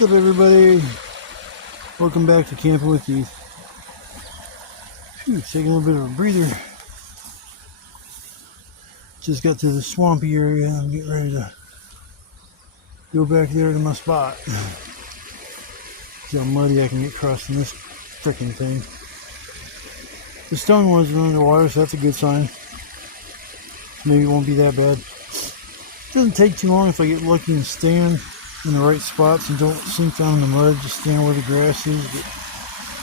What's up, everybody? Welcome back to Camping with Keith. Taking a little bit of a breather. Just got to the swampy area. I'm getting ready to go back there to my spot. See how muddy I can get crossing this freaking thing. The stone wasn't underwater, so that's a good sign. Maybe it won't be that bad. It doesn't take too long if I get lucky and stand in the right spots and don't sink down in the mud. Just stand where the grass is. But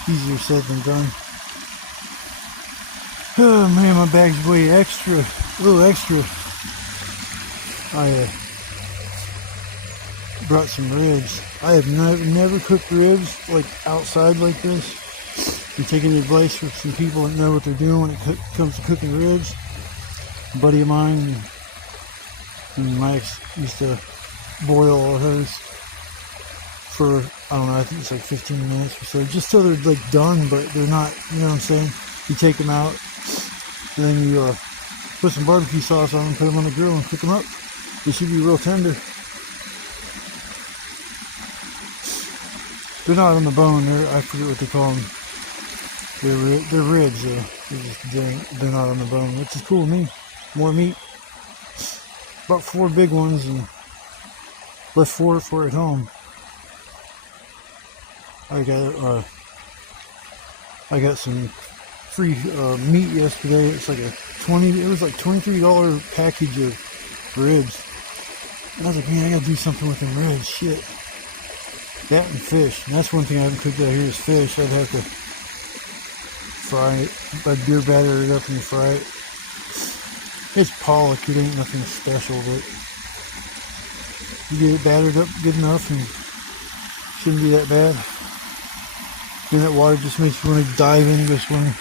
easier said than done. Oh man, my bag's way extra, a little extra. I brought some ribs. I have never cooked ribs like outside like this. I'm taking advice from some people that know what they're doing when it comes to cooking ribs. A buddy of mine and my ex used to boil all hers for, I don't know, I think it's like 15 minutes or so, just so they're like done, but they're not, you know what I'm saying? You take them out, and then you put some barbecue sauce on them, put them on the grill and cook them up. They should be real tender. They're not on the bone, I forget what they call them. They're ribs though. They're not on the bone, which is cool to me. More meat. Bought 4 big ones and left 4 at home. I got some free meat yesterday. It's like it was like $23 package of ribs. And I was like, man, I gotta do something with them ribs. Shit. That and fish. And that's one thing I haven't cooked out here is fish. I'd have to fry it. I'd beer batter it up and fry it. It's pollock. It ain't nothing special, but you get it battered up good enough and shouldn't be that bad. And that water just makes you want to dive into this one.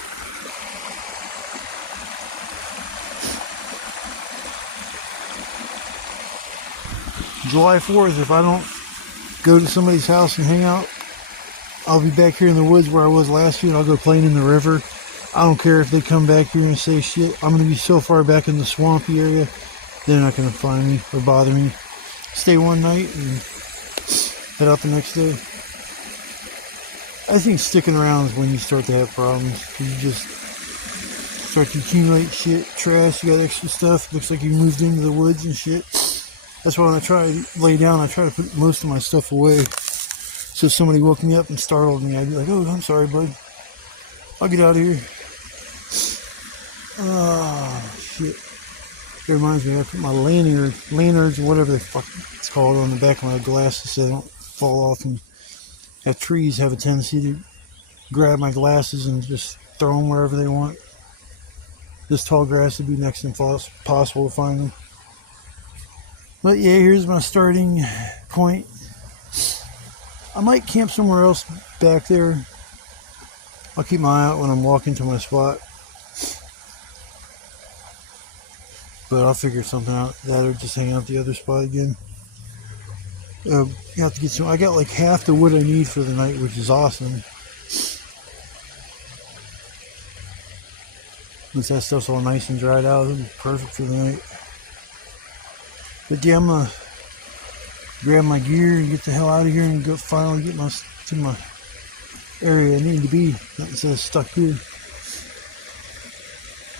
July 4th, if I don't go to somebody's house and hang out, I'll be back here in the woods where I was last year, and I'll go playing in the river. I don't care if they come back here and say shit. I'm going to be so far back in the swampy area, they're not going to find me or bother me. Stay one night and head out the next day. I think sticking around is when you start to have problems. You just start to accumulate shit, trash, you got extra stuff. Looks like you moved into the woods and shit. That's why when I try to lay down, I try to put most of my stuff away. So if somebody woke me up and startled me, I'd be like, oh, I'm sorry, bud. I'll get out of here. Oh, shit. It reminds me, I put my lanyards, or whatever the fuck it's called, on the back of my glasses so they don't fall off and have trees have a tendency to grab my glasses and just throw them wherever they want. This tall grass would be next to impossible to find them. But yeah, here's my starting point. I might camp somewhere else back there. I'll keep my eye out when I'm walking to my spot. But I'll figure something out. That or just hang out at the other spot again. You have to get some. I got like half the wood I need for the night, which is awesome. Once that stuff's all nice and dried out, it'll be perfect for the night. But yeah, I'm gonna grab my gear and get the hell out of here and go finally get to my area I need to be. Not instead of stuck here.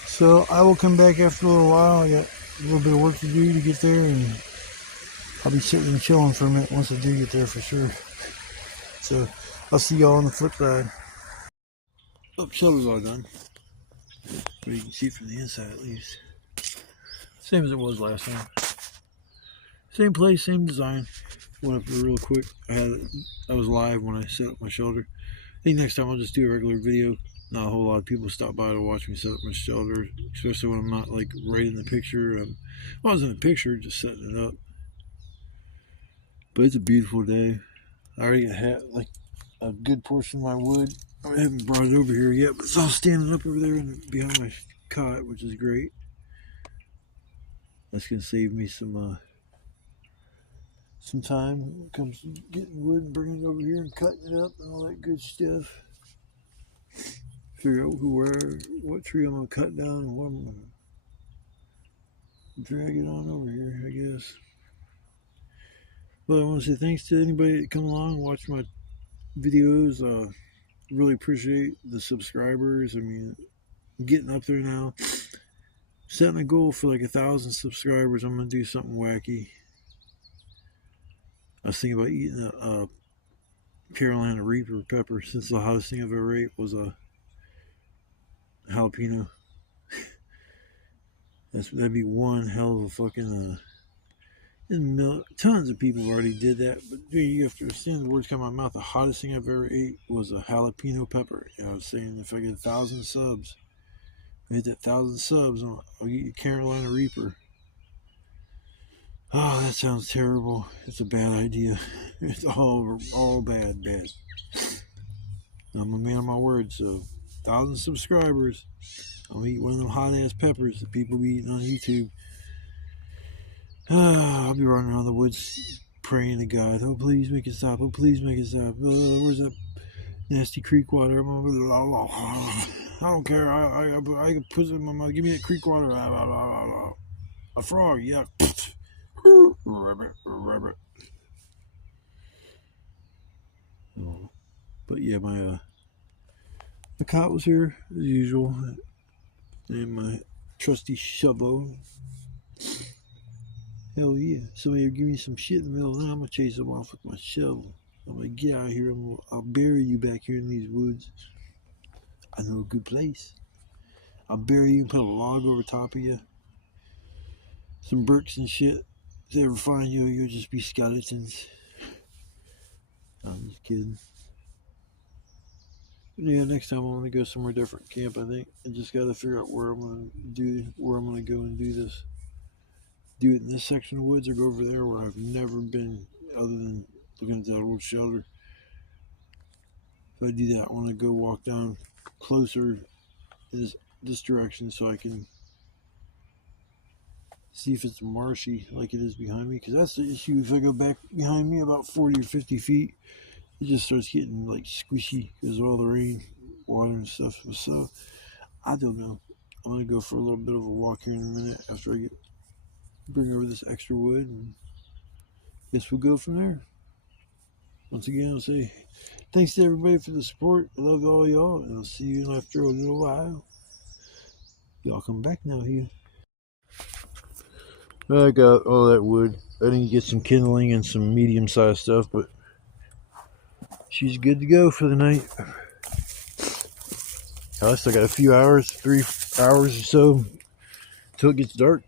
So I will come back after a little while. I got a little bit of work to do to get there, and I'll be sitting and chilling for a minute once I do get there for sure. So I'll see y'all on the flip ride. Oh, shelter's all done. But you can see from the inside at least. Same as it was last time. Same place, same design. Went up there real quick. I was live when I set up my shelter. I think next time I'll just do a regular video. Not a whole lot of people stop by to watch me set up my shelter, especially when I'm not like right in the picture. I was in the picture, just setting it up. But it's a beautiful day. I already got like a good portion of my wood. I haven't brought it over here yet, but it's all standing up over there behind my cot, which is great. That's gonna save me some time when it comes to getting wood and bringing it over here and cutting it up and all that good stuff. Figure out what tree I'm gonna cut down and what I'm gonna drag it on over here, I guess. But I want to say thanks to anybody that come along and watch my videos. Really appreciate the subscribers. I mean, I'm getting up there now. Setting a goal for like 1,000 subscribers. I'm gonna do something wacky. I was thinking about eating a Carolina Reaper pepper, since the hottest thing I've ever ate was a jalapeno. That'd be one hell of a fucking. Tons of people already did that, but dude, you have to understand the words come out of my mouth. The hottest thing I've ever ate was a jalapeno pepper. I was saying if I get 1,000 subs, hit that 1,000 subs, I'll eat your Carolina Reaper. Oh, that sounds terrible. It's a bad idea. It's all bad. I'm a man of my word, so 1,000 subscribers, I'll eat one of them hot ass peppers that people be eating on YouTube. I'll be running around the woods praying to God. Oh, please make it stop. Oh, please make it stop. Where's that nasty creek water? I don't care. I can put it in my mouth. Give me that creek water. A frog, yeah. Rabbit. Oh. But yeah, my cot was here as usual, and my trusty shovel. Hell yeah! Somebody give me some shit in the middle of the night, I'm gonna chase them off with my shovel. I'm gonna get out of here. I'll bury you back here in these woods. I know a good place. I'll bury you and put a log over top of you. Some bricks and shit. If they ever find you, you'll just be skeletons. I'm just kidding. Yeah, next time I'm gonna go somewhere different. Camp, I think. I just gotta figure out where I'm gonna go and do this. Do it in this section of woods or go over there where I've never been other than looking at that old shelter. If I do that, I want to go walk down closer in this direction so I can see if it's marshy like it is behind me, because that's the issue. If I go back behind me about 40 or 50 feet, it just starts getting like squishy because of all the rain, water and stuff. So I don't know. I'm going to go for a little bit of a walk here in a minute after I bring over this extra wood, and guess we'll go from there. Once again, I'll say thanks to everybody for the support. I love all y'all, and I'll see you after a little while. Y'all come back now here. I got all that wood. I didn't get some kindling and some medium-sized stuff, but she's good to go for the night. I still got a few hours, 3 hours or so, till it gets dark.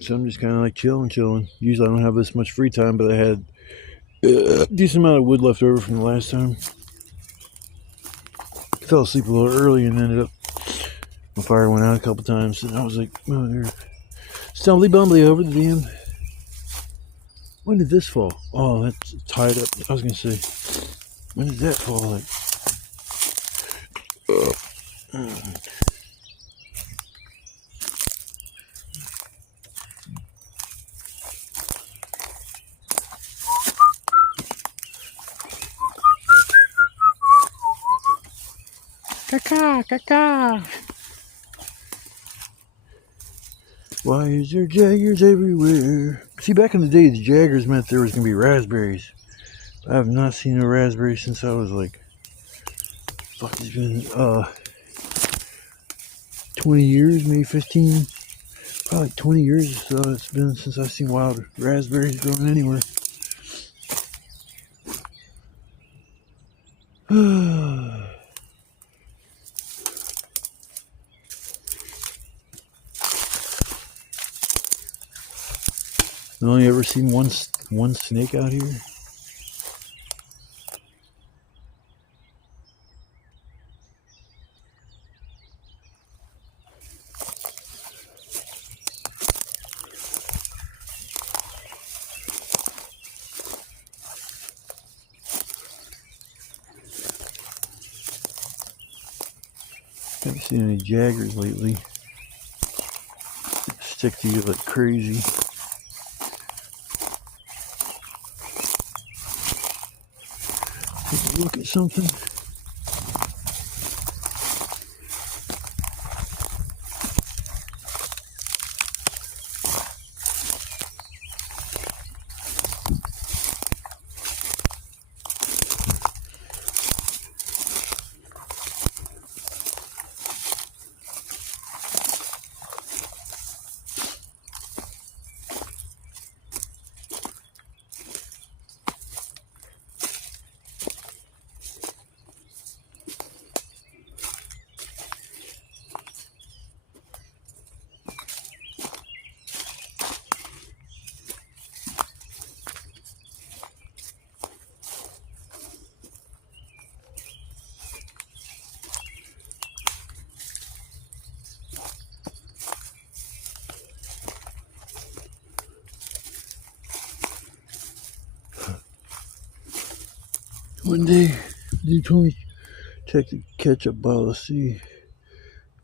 So I'm just kind of like chilling. Usually I don't have this much free time, but I had a decent amount of wood left over from the last time. I fell asleep a little early and ended up, my fire went out a couple times, and I was like, oh, there. Stumbly bumbly over the damn. When did this fall? Oh, that's tied up. I was going to say, when did that fall? Like, Caca. Why is there Jaggers everywhere? See, back in the day, the Jaggers meant there was going to be raspberries. I have not seen a raspberry since I was like, fuck, it's been 20 years, maybe 15, probably 20 years or so it's been since I've seen wild raspberries growing anywhere. I've only ever seen one snake out here. Haven't seen any Jaggers lately. Stick to you like crazy. Take a look at something. One day, D20, check the ketchup bottle. Let's see.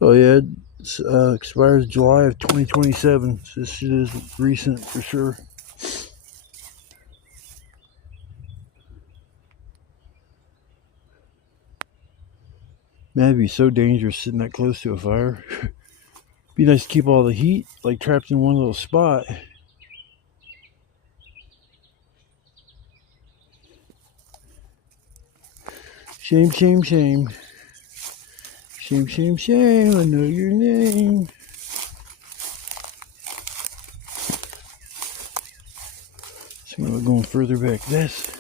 Oh yeah, it expires July of 2027. So this shit is recent for sure. Man, it'd be so dangerous sitting that close to a fire. Be nice to keep all the heat like trapped in one little spot. Shame, shame, shame. Shame, shame, shame. I know your name. So I'm going further back this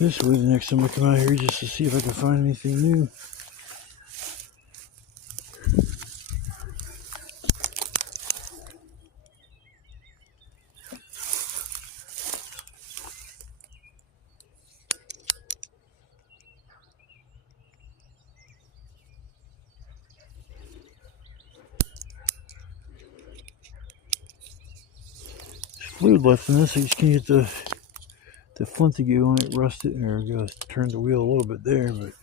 way the next time I come out here just to see if I can find anything new. Fluid left in this, I just can't get the flint to go on it, rust it, or go turn the wheel a little bit there, but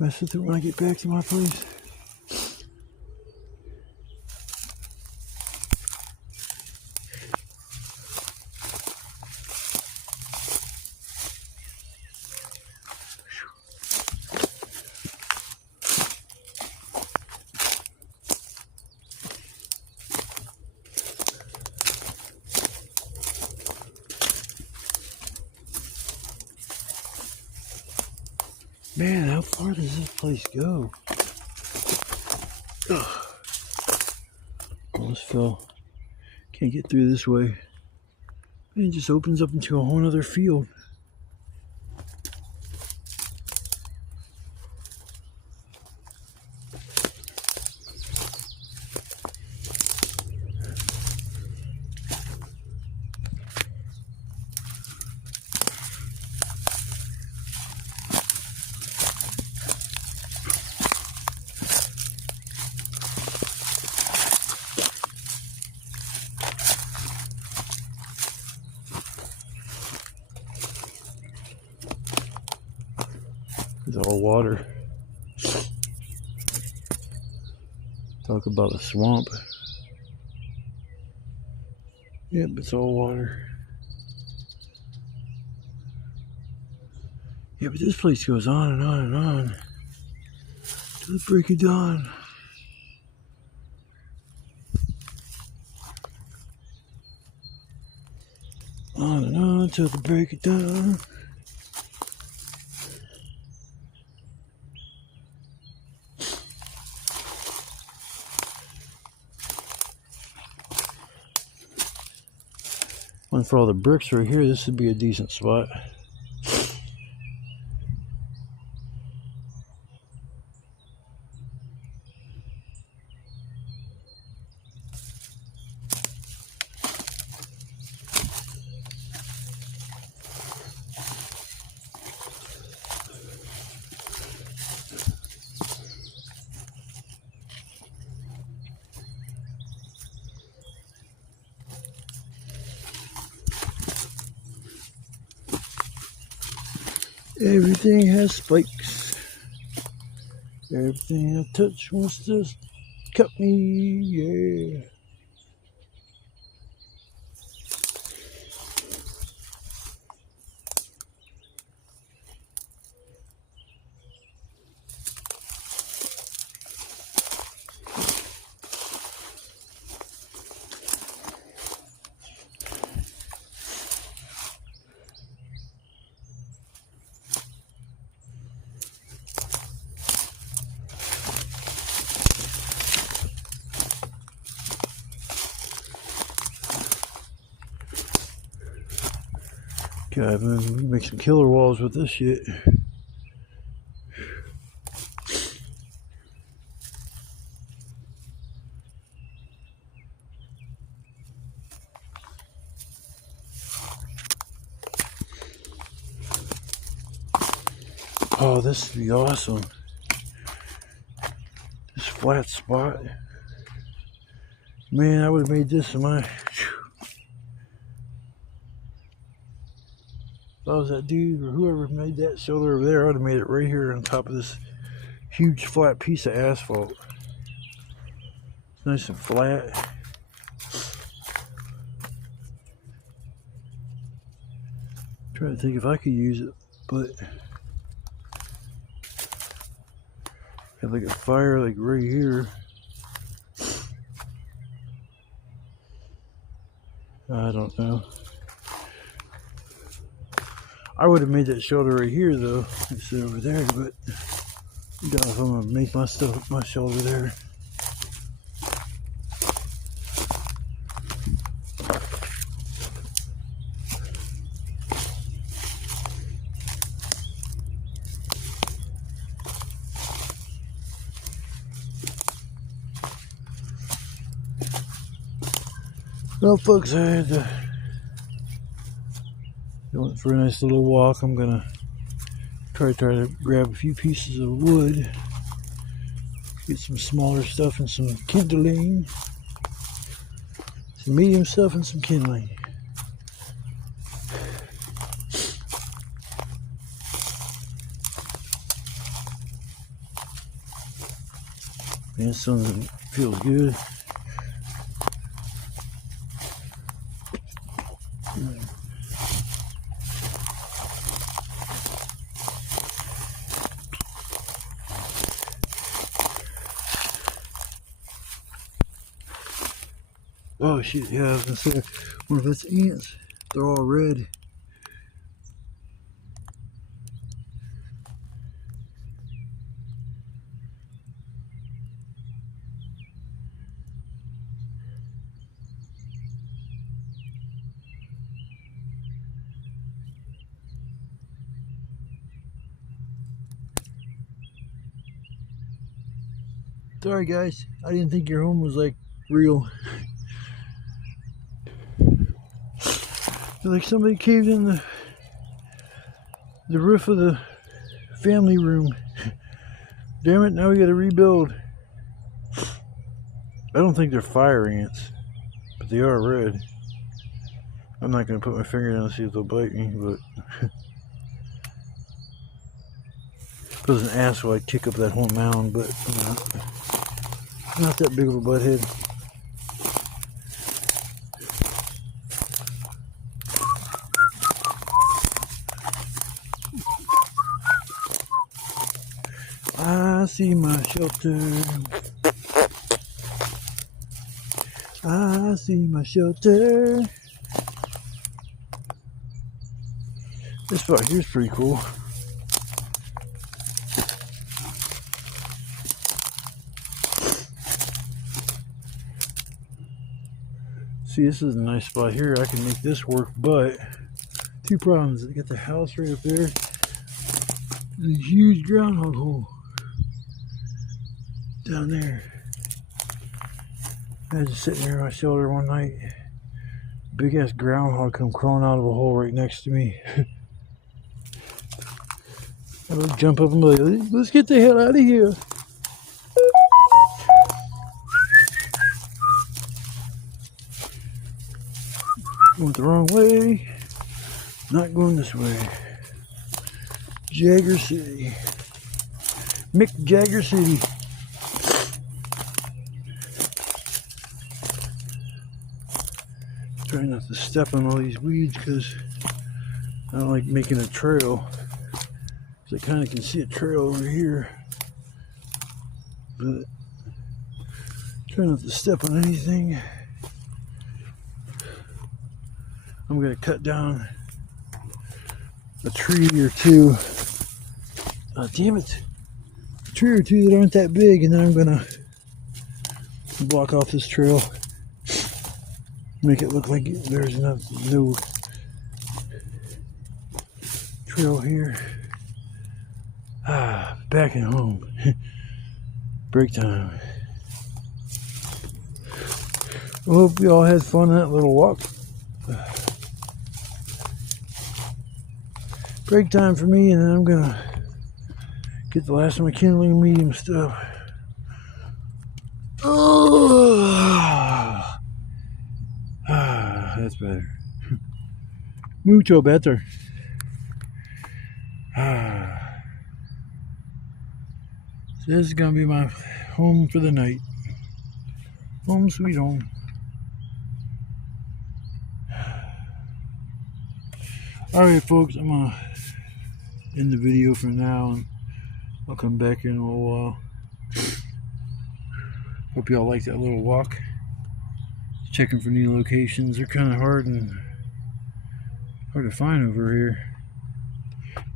mess with it when I get back to my place. Man, how far does this place go? Ugh. Almost fell. Can't get through this way. And it just opens up into a whole other field. It's all water. Talk about a swamp. Yep, it's all water. Yeah, but this place goes on and on and on till the break of dawn. On and on till the break of dawn. And for all the bricks right here, this would be a decent spot. Everything has spikes. Everything I touch wants to cut me, yeah. God, man, we can make some killer walls with this shit. Oh, this would be awesome. This flat spot. Man, I would have made this in my... If I was that dude or whoever made that shelter over there, I would have made it right here on top of this huge flat piece of asphalt. It's nice and flat. I'm trying to think if I could use it, but have like a fire like right here. I don't know. I would have made that shelter right here though, instead of over there, but I don't know if I'm gonna make my shelter there. Well, folks, I went for a nice little walk. I'm gonna try to grab a few pieces of wood, get some smaller stuff and some kindling, some medium stuff and some kindling. Man, this sun feels good. Oh shit, yeah, I was gonna say, what if that's ants? They're all red. Sorry guys, I didn't think your home was like real. Like somebody caved in the roof of the family room. Damn it, now we gotta rebuild. I don't think they're fire ants, but they are red. I'm not gonna put my finger down and see if they'll bite me, but if I was an asshole, I'd kick up that whole mound, but I'm not that big of a butthead. I see my shelter. I see my shelter. This spot here's pretty cool. See, this is a nice spot here. I can make this work, but two problems. I got the house right up there and a huge groundhog hole down there. I was just sitting there in my shelter one night. Big ass groundhog come crawling out of a hole right next to me. I would jump up and be like, let's get the hell out of here. Went the wrong way. Not going this way. Jagger City. Mick Jagger City. Trying not to step on all these weeds because I don't like making a trail. Because I kind of can see a trail over here. But try not to step on anything. I'm going to cut down a tree or two. Oh, damn it. A tree or two that aren't that big, and then I'm going to block off this trail. Make it look like there's no trail here. Back at home. Break time. I hope you all had fun on that little walk. Break time for me, and then I'm gonna get the last of my kindling medium stuff. Oh. that's better. Mucho better. So this is gonna be my home for the night. Home sweet home. Alright folks, I'm gonna end the video for now and I'll come back here in a little while. Hope y'all like that little walk. Checking for new locations. They're kinda hard to find over here.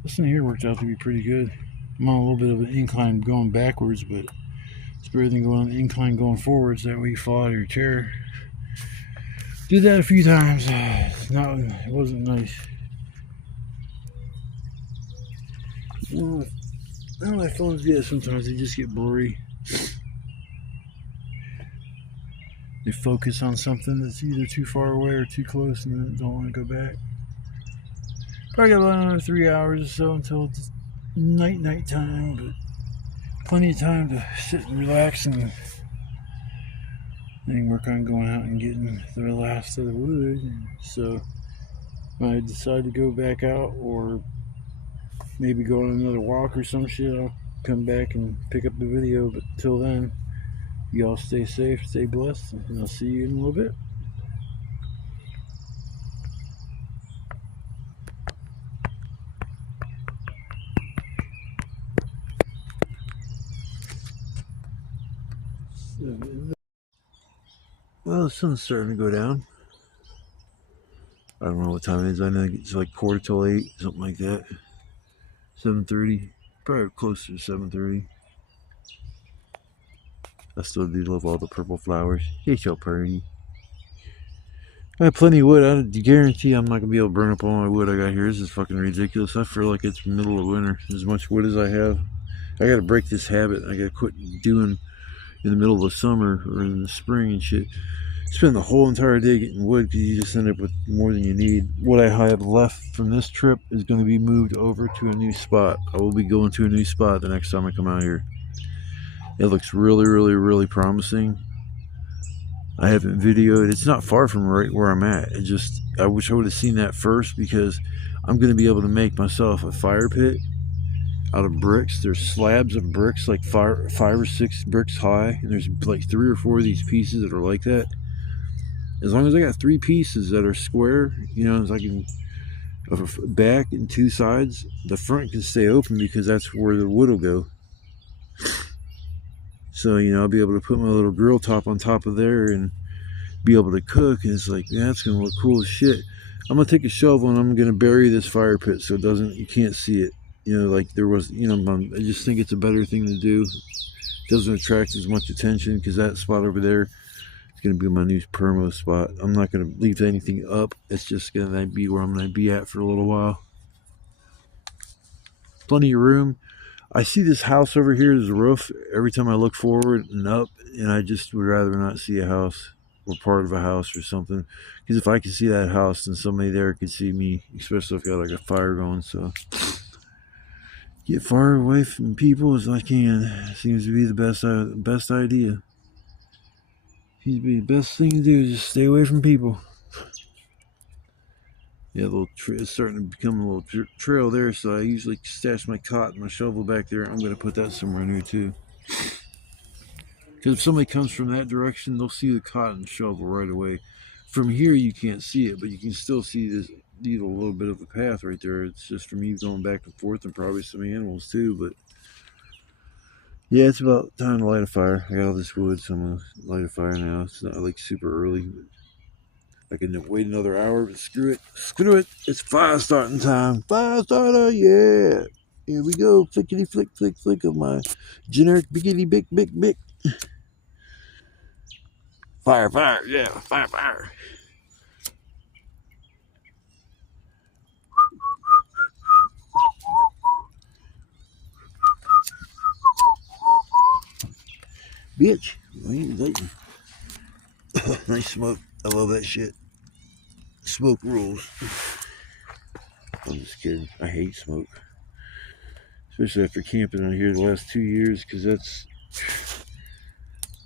This one here worked out to be pretty good. I'm on a little bit of an incline going backwards, but it's better than going on an incline going forwards. That way you fall out of your chair. Did that a few times. It wasn't nice. You know, my phones get sometimes they just get blurry. They focus on something that's either too far away or too close and then don't want to go back. Probably got about another 3 hours or so until it's night time, but plenty of time to sit and relax and then work on going out and getting the last of the wood. So when I decide to go back out or maybe go on another walk or some shit, I'll come back and pick up the video. But till then, y'all stay safe, stay blessed, and I'll see you in a little bit. Well, the sun's starting to go down. I don't know what time it is. I know it's like 8:15, something like that. 7:30, probably closer to 7:30. I still do love all the purple flowers. They so pretty. I have plenty of wood. I guarantee I'm not gonna be able to burn up all my wood I got here. This is fucking ridiculous. I feel like it's middle of winter. As much wood as I have, I gotta break this habit. I gotta quit doing in the middle of the summer or in the spring and shit. Spend the whole entire day getting wood because you just end up with more than you need. What I have left from this trip is going to be moved over to a new spot. I will be going to a new spot the next time I come out here. It looks really promising. I haven't videoed. It's not far from right where I'm at. I wish I would have seen that first because I'm going to be able to make myself a fire pit out of bricks. There's slabs of bricks like 5 or 6 bricks high, and there's like 3 or 4 of these pieces that are like that. As long as I got 3 pieces that are square, you know, as I can back and 2 sides, the front can stay open because that's where the wood will go. So, you know, I'll be able to put my little grill top on top of there and be able to cook. And it's like, yeah, that's gonna look cool as shit. I'm gonna take a shovel and I'm gonna bury this fire pit so you can't see it. You know, like there was, you know, I just think it's a better thing to do. It doesn't attract as much attention because that spot over there, going to be my new permo spot. I'm not going to leave anything up. It's just going to be where I'm going to be at for a little while. Plenty of room. I see this house over here as a roof every time I look forward and up, and I just would rather not see a house or part of a house or something, because if I could see that house, then somebody there could see me, especially if I got like a fire going. So get far away from people as I can. Seems to be the best idea. Seems to be the best thing to do is just stay away from people. Yeah, it's starting to become a little trail there, so I usually stash my cot and my shovel back there. I'm going to put that somewhere new too. Because if somebody comes from that direction, they'll see the cot and shovel right away. From here, you can't see it, but you can still see this little bit of a path right there. It's just for me going back and forth, and probably some animals too, but yeah, it's about time to light a fire. I got all this wood, so I'm going to light a fire now. It's not like super early. I can wait another hour, but screw it. Screw it. It's fire starting time. Fire starter, yeah. Here we go. Flickety flick, flick, flick of my generic biggity bick, bick, bick. Fire, fire, yeah. Fire, fire. Bitch. Nice smoke. I love that shit. Smoke rules. I'm just kidding. I hate smoke. Especially after camping out here the last 2 years, because that's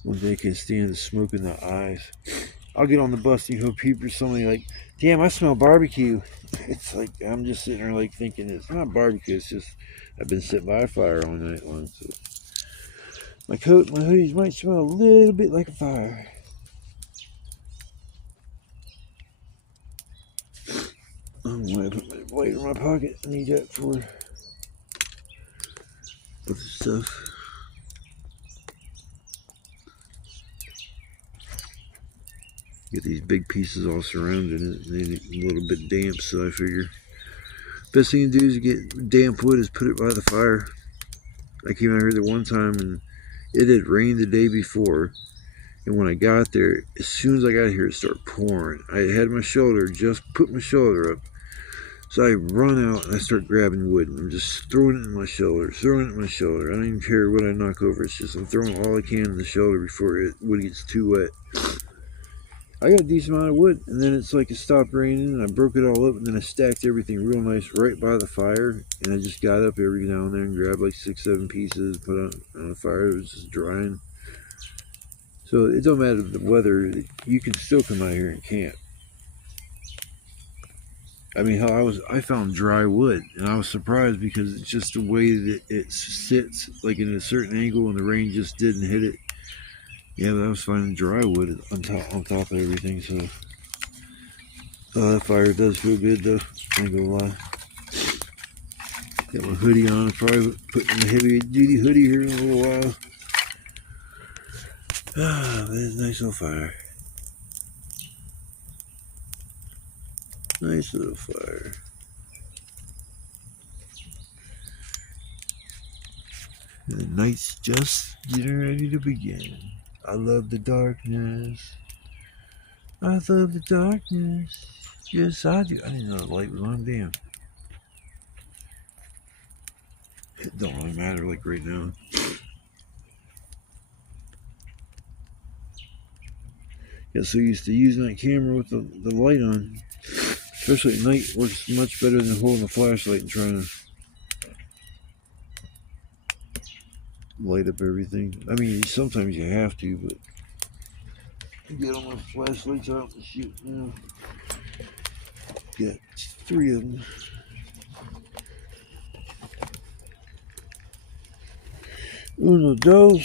one thing I can't stand is smoke in the eyes. I'll get on the bus and hear people, somebody like, damn, I smell barbecue. It's like, I'm just sitting there like thinking it's not barbecue, it's just I've been sitting by a fire all night long. So my coat, my hoodies might smell a little bit like a fire. I'm going to put my blade in my pocket. I need that for other stuff. Get these big pieces all surrounded it. They need a little bit damp, so I figure best thing to do is get damp wood is put it by the fire. I came out here the one time and it had rained the day before, and when I got there, as soon as I got here, it started pouring. I had my shoulder, just put my shoulder up, so I run out and I start grabbing wood and I'm just throwing it in my shoulder, throwing it in my shoulder. I don't even care what I knock over. It's just I'm throwing all I can in the shoulder before wood gets too wet. I got a decent amount of wood, and then it's like it stopped raining, and I broke it all up, and then I stacked everything real nice right by the fire, and I just got up every now and then and grabbed like 6-7 pieces, put on the fire. It was just drying. So it don't matter the weather, you can still come out here and camp. I mean, hell, I found dry wood, and I was surprised because it's just the way that it sits, like in a certain angle, and the rain just didn't hit it. Yeah, but I was finding dry wood on top of everything, so that fire does feel good though, I ain't gonna lie. Got my hoodie on, probably putting the heavy duty hoodie here in a little while. Ah, there's a nice little fire. Nice little fire. And the night's just getting ready to begin. I love the darkness. I love the darkness. Yes, I do. I didn't know the light was on. Damn. It don't really matter like right now. Got so used to using that camera with the light on. Especially at night, works much better than holding a flashlight and trying to light up everything. I mean, sometimes you have to, but get all my flashlights out and shoot now. Got 3 of them. Uno, dos,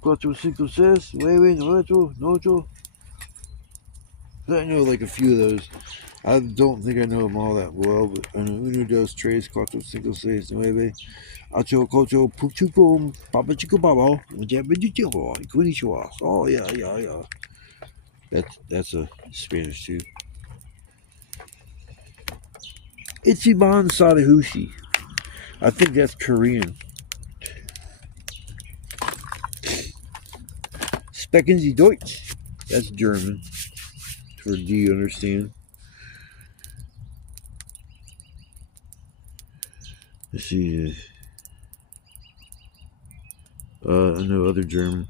cuatro, cinco, seis, nueve, ocho, ocho. I know like a few of those. I don't think I know them all that well, but I know uno, dos, tres, cuatro, cinco, seis, nueve, ocho, ocho, puchuco, papa chico babo, konnichiwa. Oh yeah. That's a Spanish too. Ichiban Sadahushi. I think that's Korean. Sprechen Sie Deutsch? That's German. For do you understand? Let's see. I know other German.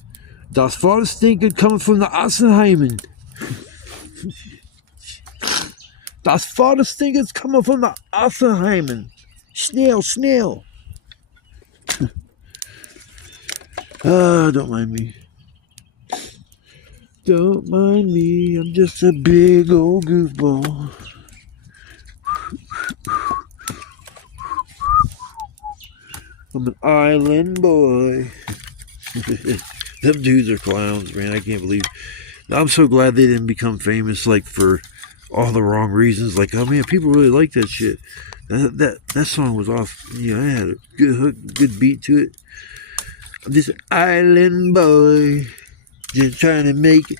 Das Fahrtstinken coming from the Assenheimen. Das Fahrtstinken coming from the Assenheimen. Schnell. Don't mind me. Don't mind me, I'm just a big old goofball. I'm an island boy. Them dudes are clowns, man. I can't believe. I'm so glad they didn't become famous like for all the wrong reasons. Like, oh man, people really like that shit. That song was off. You know, it had a good hook, good beat to it. I'm just an island boy. Just trying to make it,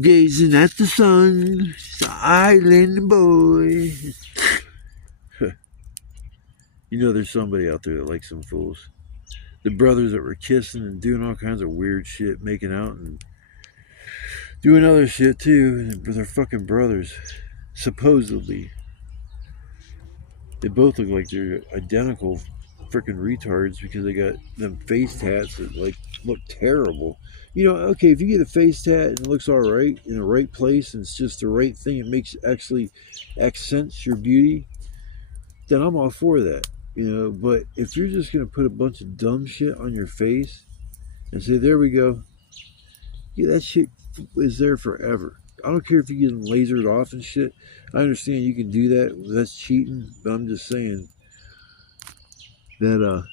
gazing at the sun. It's an island boy. You know there's somebody out there that likes some fools. The brothers that were kissing and doing all kinds of weird shit, making out and doing other shit too. They're fucking brothers. Supposedly. They both look like they're identical freaking retards because they got them face tats that like look terrible. You know, okay, if you get a face tat and it looks all right in the right place and it's just the right thing, it makes actually accents your beauty, then I'm all for that. You know, but if you're just gonna put a bunch of dumb shit on your face and say, there we go, Yeah, that shit is there forever. I don't care if you get them lasered off and shit. I understand you can do that. That's cheating. But I'm just saying that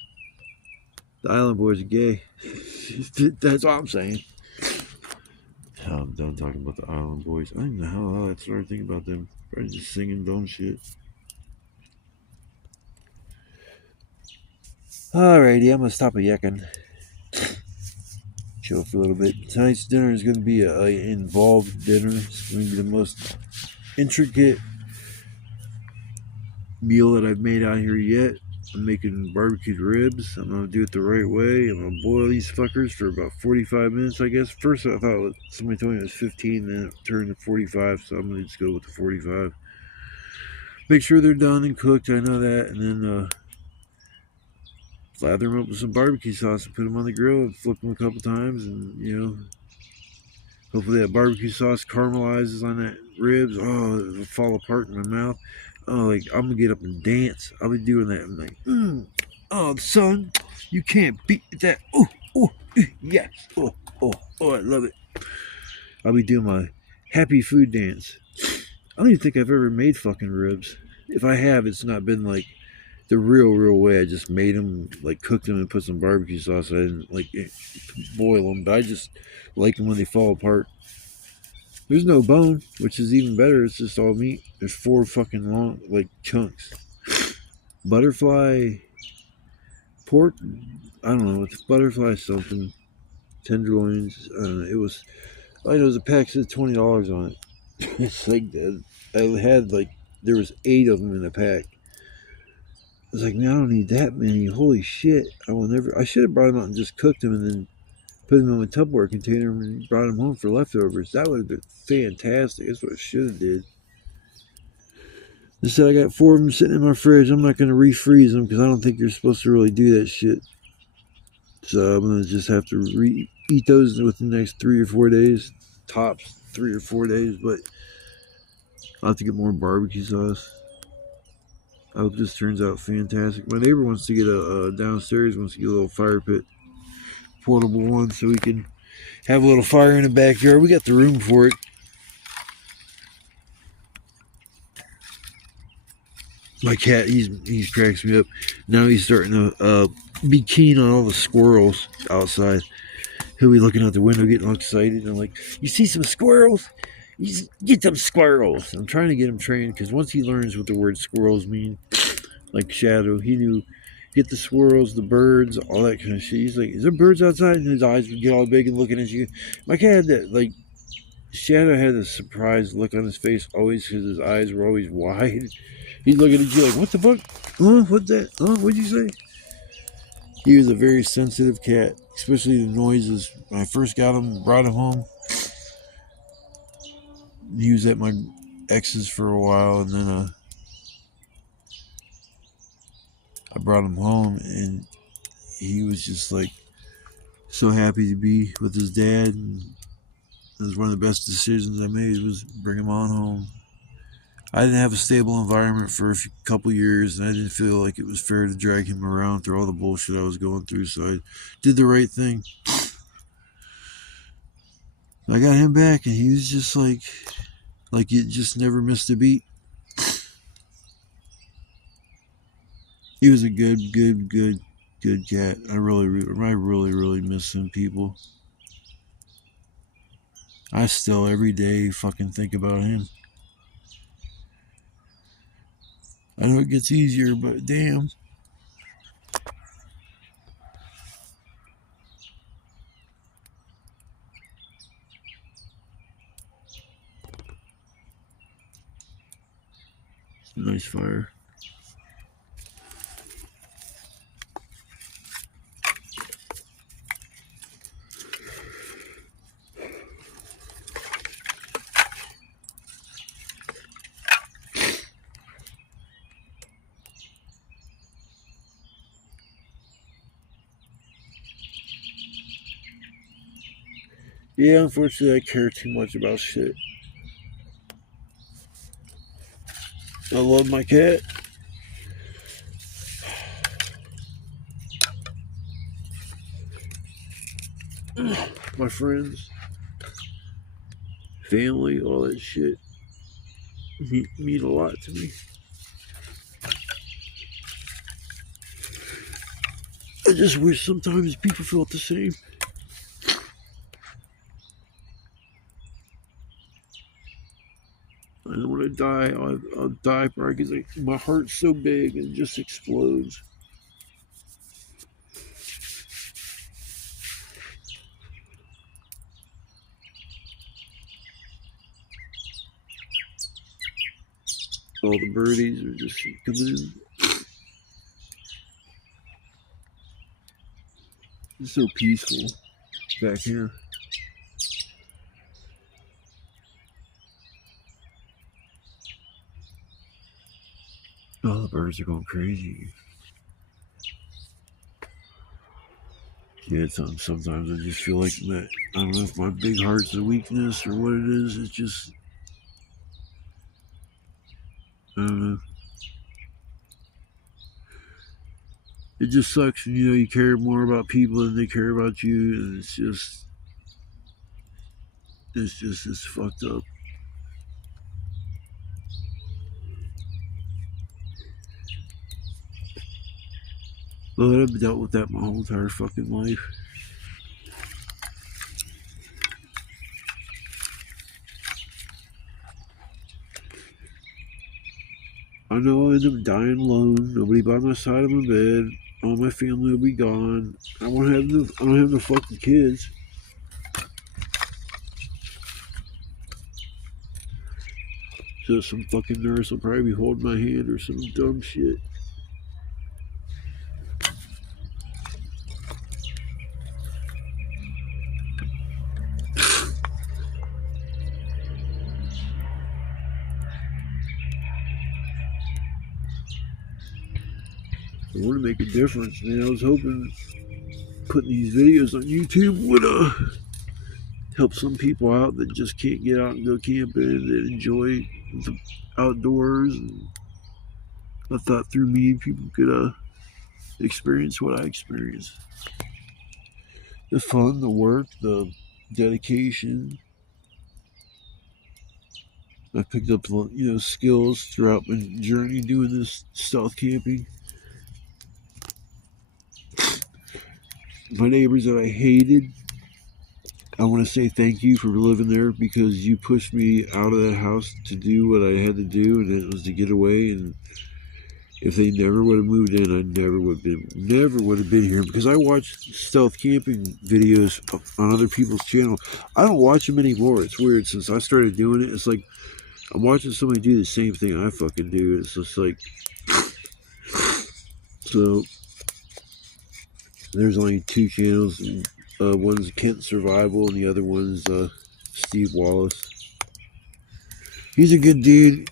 the Island Boys are gay. That's all I'm saying. I'm done talking about the Island Boys. I don't know how I started thinking about them. Probably just singing dumb shit. Alrighty, I'm gonna stop a yakking. Chill for a little bit. Tonight's dinner is gonna be a involved dinner. It's gonna be the most intricate meal that I've made out here yet. I'm making barbecued ribs. I'm gonna do it the right way. I'm gonna boil these fuckers for about 45 minutes, I guess. First, I thought somebody told me it was 15, then it turned to 45, so I'm gonna just go with the 45. Make sure they're done and cooked. I know that, and then lather them up with some barbecue sauce and put them on the grill and flip them a couple times, and hopefully that barbecue sauce caramelizes on that ribs. Oh, it'll fall apart in my mouth. Oh, like I'm gonna get up and dance. I'll be doing that. I'm like, oh, son, you can't beat that. Oh, yes. Oh, I love it. I'll be doing my happy food dance. I don't even think I've ever made fucking ribs. If I have, it's not been like the real way. I just made them, like cooked them and put some barbecue sauce. I didn't like boil them, but I just like them when they fall apart. There's no bone, which is even better. It's just all meat. There's 4 fucking long, like, chunks. Butterfly pork, I don't know, it's butterfly something. Tenderloins, I don't know. It was a pack that said $20 on it. It's like, I had, like, there was 8 of them in a pack. I was like, man, I don't need that many. Holy shit. I should have brought them out and just cooked them and then put them in a Tupperware container and brought them home for leftovers. That would have been fantastic. That's what I should have did. Instead, I got 4 of them sitting in my fridge. I'm not going to refreeze them because I don't think you're supposed to really do that shit. So I'm going to just have to eat those within the next 3 or 4 days. Tops 3 or 4 days. But I'll have to get more barbecue sauce. I hope this turns out fantastic. My neighbor wants to get downstairs, wants to get a little fire pit. Portable one, so we can have a little fire in the backyard. We got the room for it. My cat, he cracks me up. Now he's starting to be keen on all the squirrels outside. He'll be looking out the window, getting all excited. I'm like, you see some squirrels? You get them squirrels. I'm trying to get him trained because once he learns what the word squirrels mean, like Shadow, he knew. Get the squirrels, the birds, all that kind of shit. He's like, is there birds outside? And his eyes would get all big and looking at you. My cat had that, like, Shadow had a surprised look on his face always because his eyes were always wide. He'd look at you like, what the fuck? What's that? What'd you say? He was a very sensitive cat, especially the noises. When I first got him, brought him home, he was at my ex's for a while, and then I brought him home, and he was just like so happy to be with his dad. And it was one of the best decisions I made was bring him on home. I didn't have a stable environment for a couple years, and I didn't feel like it was fair to drag him around through all the bullshit I was going through, so I did the right thing. I got him back, and he was just like it just never missed a beat. He was a good cat. I really miss him, people. I still every day fucking think about him. I know it gets easier, but damn. Nice fire. Yeah, unfortunately, I care too much about shit. I love my cat. My friends. family, all that shit mean a lot to me. I just wish sometimes people felt the same. I know when I die, I'll die probably because my heart's so big and it just explodes. All the birdies are just coming in. It's so peaceful back here. Oh, the birds are going crazy. Yeah, sometimes I just feel like that. I don't know if my big heart's a weakness or what it is. It's just, I don't know. It just sucks when, you care more about people than they care about you, and it's fucked up. But I've dealt with that my whole entire fucking life. I know I'll end up dying alone. Nobody by my side of my bed. All my family will be gone. I don't have no fucking kids. So some fucking nurse will probably be holding my hand or some dumb shit. I want to make a difference, man. I was hoping putting these videos on YouTube would help some people out that just can't get out and go camping and enjoy the outdoors. And I thought through me people could experience what I experienced. The fun, the work, the dedication. I picked up skills throughout my journey doing this stealth camping. My neighbors that I hated, I want to say thank you for living there, because you pushed me out of that house to do what I had to do, and it was to get away. And if they never would have moved in, I never would have been here, because I watched stealth camping videos on other people's channel. I don't watch them anymore. It's weird. Since I started doing it, it's like I'm watching somebody do the same thing I fucking do. It's just like, so there's only two channels. One's Kent Survival and the other one's Steve Wallace. He's a good dude.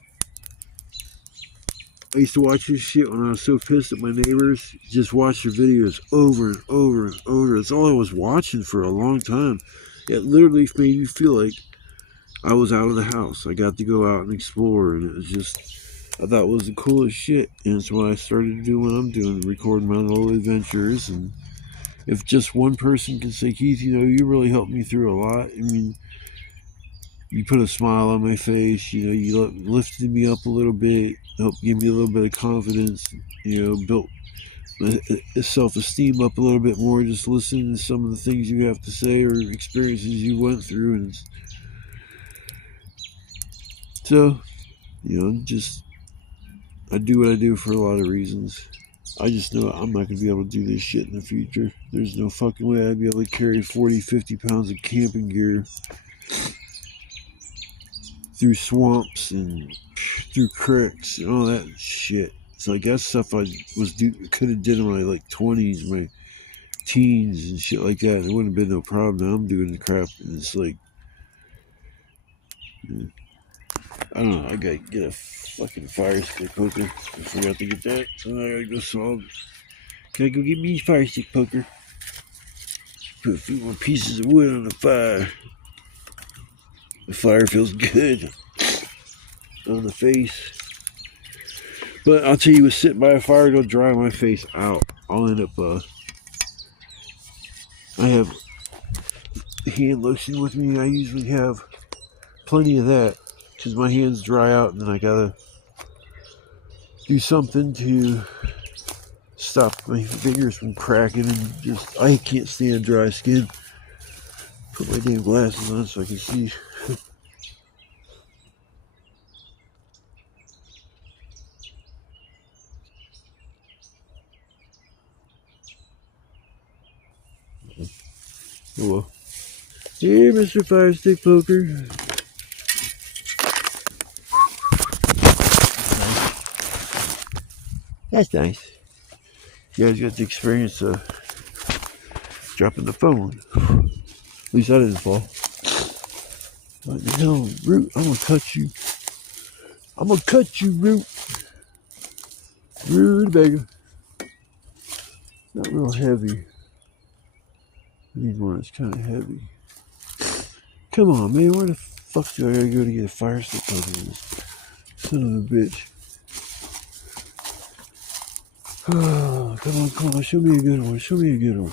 I used to watch his shit when I was so pissed at my neighbors. Just watch their videos over and over and over. That's all I was watching for a long time. It literally made me feel like I was out of the house. I got to go out and explore, and it was just, I thought it was the coolest shit. And it's why I started doing what I'm doing, recording my little adventures. And if just one person can say, Keith, you really helped me through a lot. I mean, you put a smile on my face, you lifted me up a little bit, helped give me a little bit of confidence, built my self-esteem up a little bit more, just listening to some of the things you have to say or experiences you went through. And so, I do what I do for a lot of reasons. I just know I'm not going to be able to do this shit in the future. There's no fucking way I'd be able to carry 40, 50 pounds of camping gear through swamps and through creeks and all that shit. It's like that stuff I could have did in my 20s, my teens and shit like that. It wouldn't have been no problem. Now I'm doing the crap, and it's like, I don't know. I gotta get a fucking fire stick poker. I forgot to get that, so I gotta go solve. Can I go get me a fire stick poker? Put a few more pieces of wood on the fire. The fire feels good on the face. But I'll tell you, with sitting by a fire, it'll dry my face out. I'll end up, I have hand lotion with me. I usually have plenty of that because my hands dry out, and then I gotta do something to stop my fingers from cracking, and just I can't stand dry skin. Put my damn glasses on so I can see. Oh well. Here, Mr. Fire Stick Poker. That's nice. You guys got the experience of dropping the phone. At least I didn't fall. What the hell, Root? I'm gonna cut you. I'm gonna cut you, Root. Rutabaga. Not real heavy. I need one that's kind of heavy. Come on, man. Where the fuck do I gotta go to get a fire stick poker? Son of a bitch. Oh, come on. Show me a good one. Show me a good one.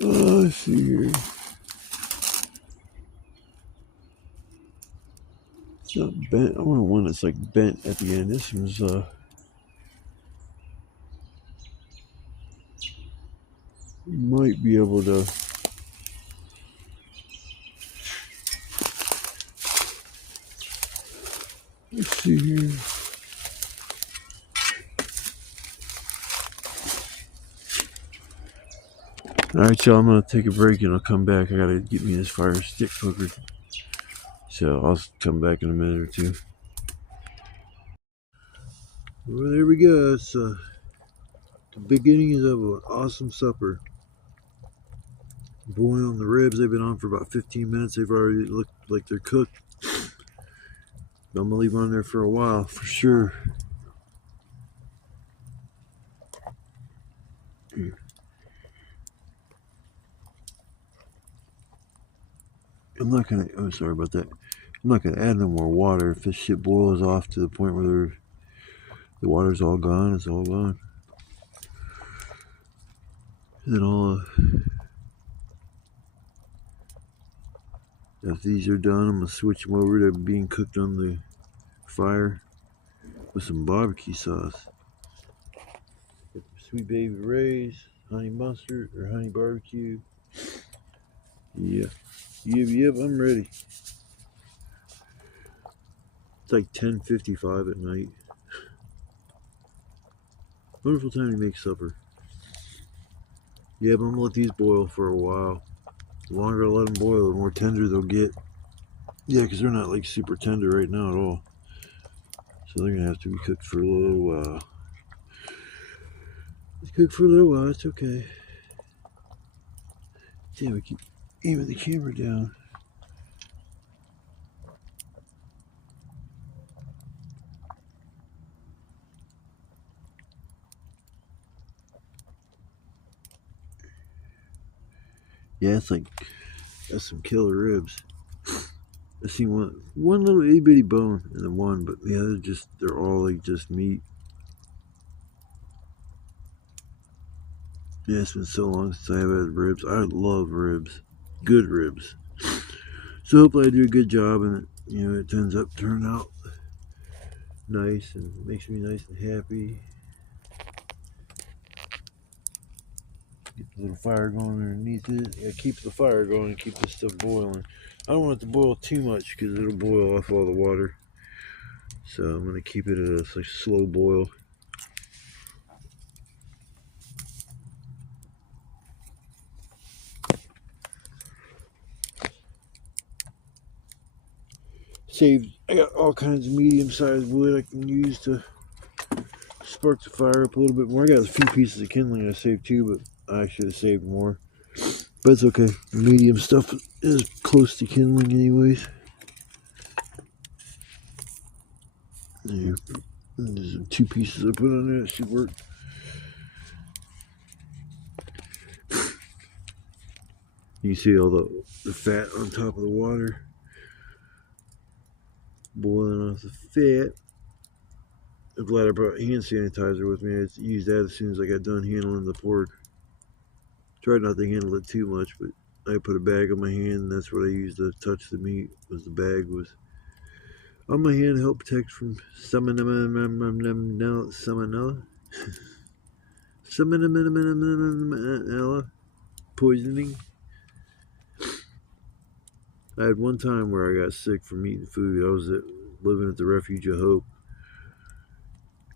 Oh, let's see here. It's not bent. I want one that's like bent at the end. This one's might be able to. Let's see here. Alright, y'all, I'm gonna take a break and I'll come back. I gotta get me this fire stick poker. So I'll come back in a minute or two. Well, there we go. It's the beginning of an awesome supper. Boiling the ribs. They've been on for about 15 minutes. They've already looked like they're cooked. But I'm gonna leave them on there for a while for sure. I'm not gonna. Oh, sorry about that. I'm not gonna add no more water. If this shit boils off to the point where the water's all gone, it's all gone. Then I'll. After these are done, I'm gonna switch them over to being cooked on the fire with some barbecue sauce. Sweet Baby Ray's, honey mustard or honey barbecue. Yep, I'm ready. It's like 10:55 at night. Wonderful time to make supper. Yeah, but I'm gonna let these boil for a while. The longer I let them boil, the more tender they'll get. Yeah, because they're not like super tender right now at all. So they're gonna have to be cooked for a little while. It's cooked for a little while, it's okay. Damn, I keep aiming the camera down. Yeah, that's some killer ribs. I seen one little itty bitty bone in the one, but yeah, they're all like just meat. Yeah, it's been so long since I have had ribs. I love ribs, good ribs. So hopefully I do a good job, and it turn out nice and makes me nice and happy. Get the little fire going underneath it. Yeah, keep the fire going and keep this stuff boiling. I don't want it to boil too much because it'll boil off all the water. So I'm going to keep it at a slow boil. I got all kinds of medium-sized wood I can use to spark the fire up a little bit more. I got a few pieces of kindling I saved too, but I should have saved more. But it's okay. The medium stuff is close to kindling anyways. There. There's 2 pieces I put on there. That should work. You see all the fat on top of the water. Boiling off the fat. I'm glad I brought hand sanitizer with me. I used that as soon as I got done handling the pork. Tried not to handle it too much, but I put a bag on my hand, and that's what I used to touch the meat. Was the bag was on my hand, help protect from salmonella poisoning. I had one time where I got sick from eating food. I was living at the Refuge of Hope.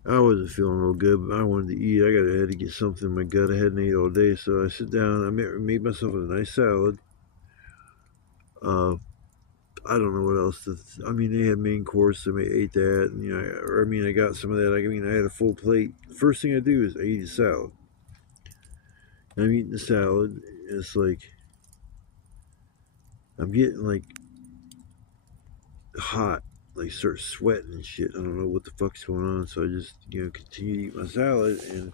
I wasn't feeling real good, but I wanted to eat. I had to get something in my gut. I hadn't ate all day, so I sit down. I made myself a nice salad. I don't know what else. I mean, they had main course. I ate that, and I got some of that. I had a full plate. First thing I do is I eat a salad. I'm eating the salad, and it's like I'm getting like hot, like start sweating and shit. I don't know what the fuck's going on, so I just continue to eat my salad, and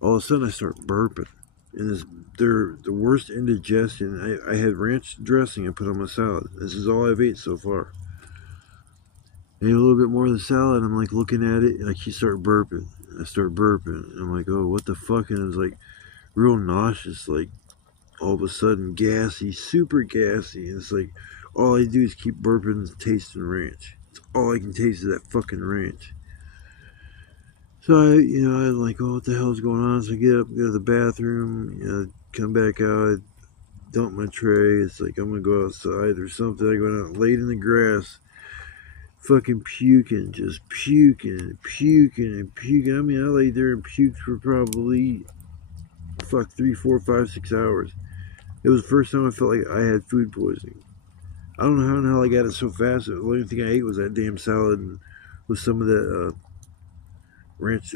all of a sudden I start burping. And they're the worst indigestion. I had ranch dressing I put on my salad. This is all I've ate so far. I ate a little bit more of the salad, and I'm like looking at it, and I start burping. I start burping, and I'm like, oh, what the fuck? And it was like real nauseous, like all of a sudden gassy, super gassy. And it's like all I do is keep burping and tasting ranch. It's all I can taste is that fucking ranch. So I'm like, oh, what the hell's going on? So I get up, go to the bathroom, come back out, I dump my tray. It's like I'm gonna go outside or something. I go out laid in the grass, fucking puking, just puking and puking and puking. I mean, I laid there and puked for probably 3, 4, 5, 6 hours. It was the first time I felt like I had food poisoning. I don't know how in the hell I got it so fast. The only thing I ate was that damn salad and with some of that ranch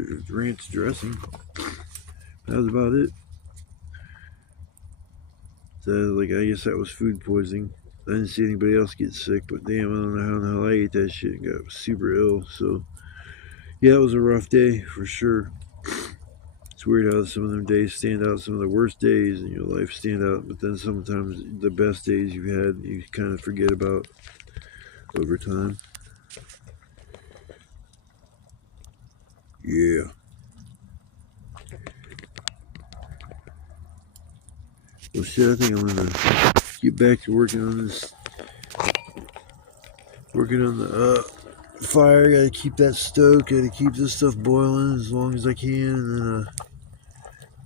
dressing. That was about it. So like, I guess that was food poisoning. I didn't see anybody else get sick, but damn, I don't know how in the hell I ate that shit and got super ill. So yeah, it was a rough day for sure. It's weird how some of them days stand out. Some of the worst days in your life stand out, but then sometimes the best days you've had, you kind of forget about over time. Yeah. Well, shit, I think I'm gonna get back to working on the fire. Gotta keep that stoked. Gotta keep this stuff boiling as long as I can, and then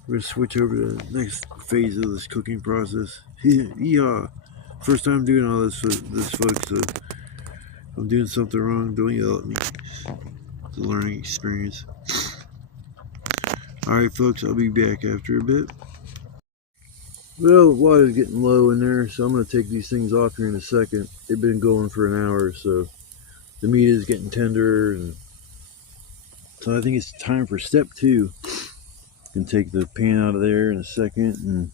we're gonna switch over to the next phase of this cooking process. Yeehaw! First time doing all this, folks. So if I'm doing something wrong, don't yell at me. It's a learning experience. All right, folks. I'll be back after a bit. Well, the water's getting low in there, so I'm going to take these things off here in a second. They've been going for an hour, so the meat is getting tender, and so I think it's time for step 2. I can take the pan out of there in a second, and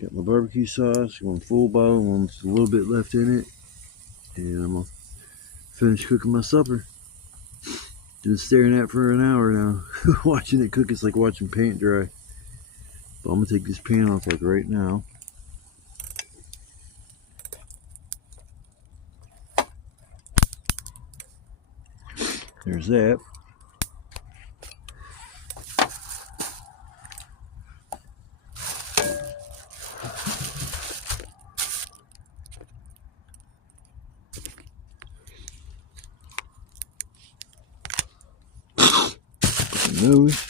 got my barbecue sauce, one full bottle, one with a little bit left in it, and I'm going to finish cooking my supper. Been staring at it for an hour now. Watching it cook, it's like watching paint dry. But I'm going to take this pan off like right now. There's that. Nose.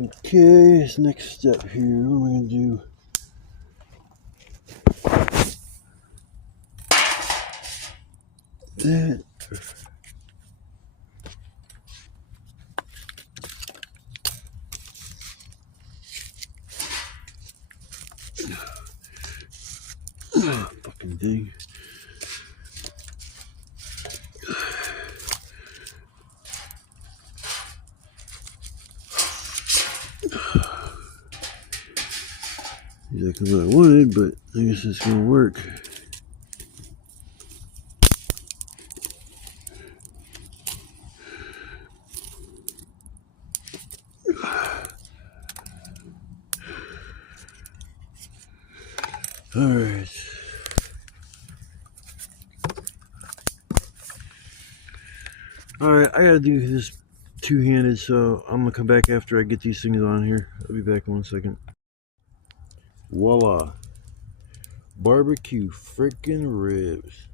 Okay, this next step here, what am I going to do? That. Fucking thing. Exactly what I wanted, but I guess it's gonna work. Alright. Alright, I gotta do this two-handed, so I'm gonna come back after I get these things on here. I'll be back in 1 second. Voila. Barbecue freaking ribs.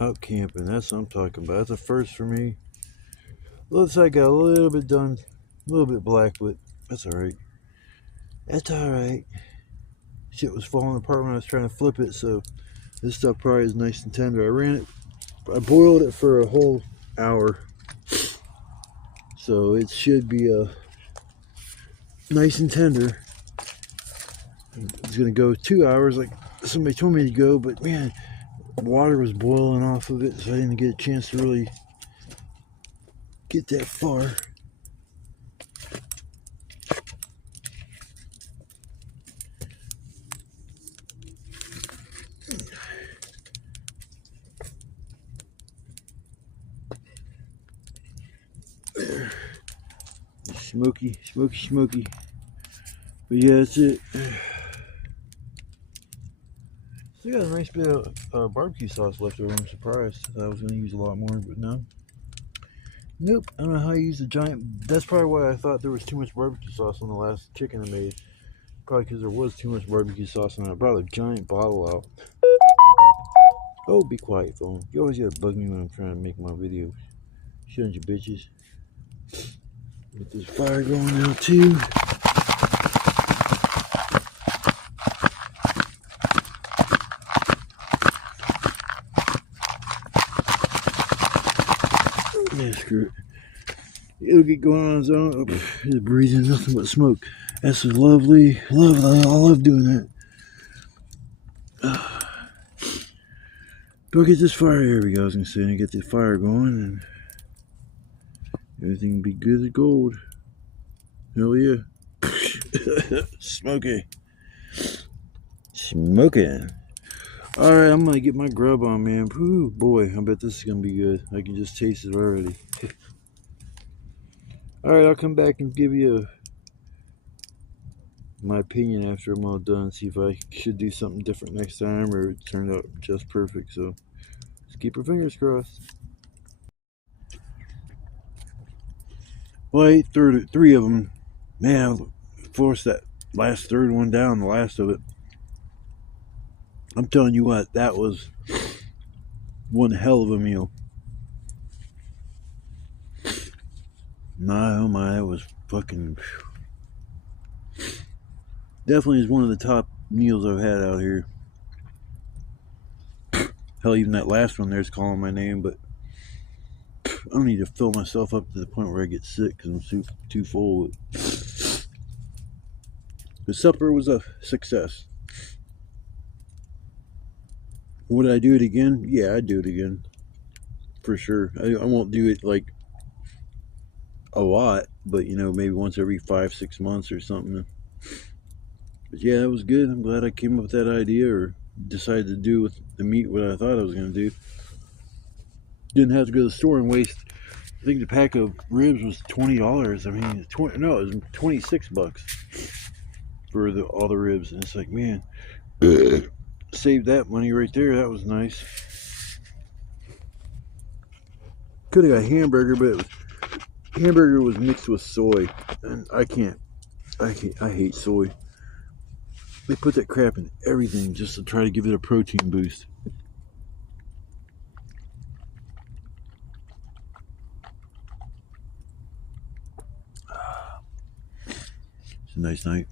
Out camping, that's what I'm talking about. That's a first for me. Looks like I got a little bit done, a little bit black, but that's alright. That's alright. Shit was falling apart when I was trying to flip it, so this stuff probably is nice and tender. I boiled it for a whole hour, so it should be nice and tender. It's gonna go 2 hours like somebody told me to go, but man, water was boiling off of it, so I didn't get a chance to really get that far. There. Smoky, smoky, smoky. But yeah, that's it. Still got a nice bit of barbecue sauce left over. I'm surprised. I thought I was going to use a lot more, but no. Nope. I don't know how I use the giant. That's probably why I thought there was too much barbecue sauce on the last chicken I made. Probably because there was too much barbecue sauce on it. I brought a giant bottle out. Oh, be quiet, phone. You always gotta bug me when I'm trying to make my videos. Shouldn't you, bitches? Get this fire going now, too. Yeah, screw it. It'll get going on its own. Oh, just breathing nothing but smoke. That's lovely. I love doing that. Go get this fire. Here we go. I was gonna say, get the fire going and everything will be good as gold. Hell yeah. Smoky. Smoking. Alright, I'm gonna get my grub on, man. Ooh, boy, I bet this is gonna be good. I can just taste it already. Alright, I'll come back and give you my opinion after I'm all done. See if I should do something different next time or it turned out just perfect. So, just keep your fingers crossed. Well, I ate three of them. Man, I forced that last third one down, the last of it. I'm telling you what, that was one hell of a meal. My, oh my, that was fucking... Definitely is one of the top meals I've had out here. Hell, even that last one there's calling my name, but I don't need to fill myself up to the point where I get sick because I'm too full. The supper was a success. Would I do it again? Yeah, I'd do it again. For sure. I won't do it like a lot, but you know, maybe once every 5-6 months or something. But yeah, that was good. I'm glad I came up with that idea or decided to do with the meat what I thought I was going to do. Didn't have to go to the store and waste. I think the pack of ribs was $20. I mean, it was 26 bucks for all the ribs. And it's like, man, saved that money right there. That was nice. Could have got a hamburger, but hamburger was mixed with soy, and I hate soy. They put that crap in everything just to try to give it a protein boost. It's a nice night.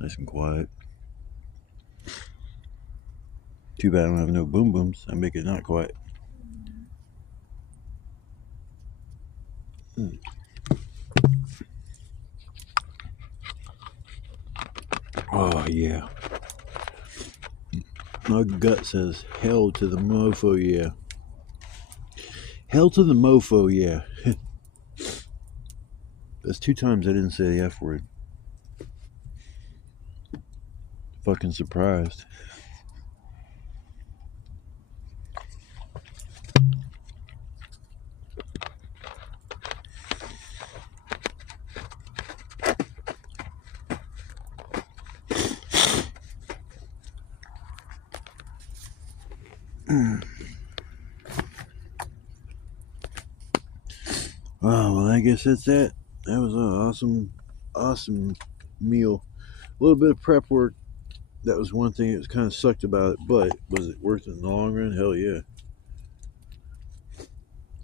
Nice and quiet. Too bad I don't have no boom booms. I make it not quiet. Oh, yeah. My gut says, hell to the mofo, yeah. Hell to the mofo, yeah. That's 2 times I didn't say the F word. Fucking surprised. Oh, well, I guess that's that. That was an awesome meal. A little bit of prep work. That was one thing that was kind of sucked about it, but was it worth it in the long run? Hell yeah.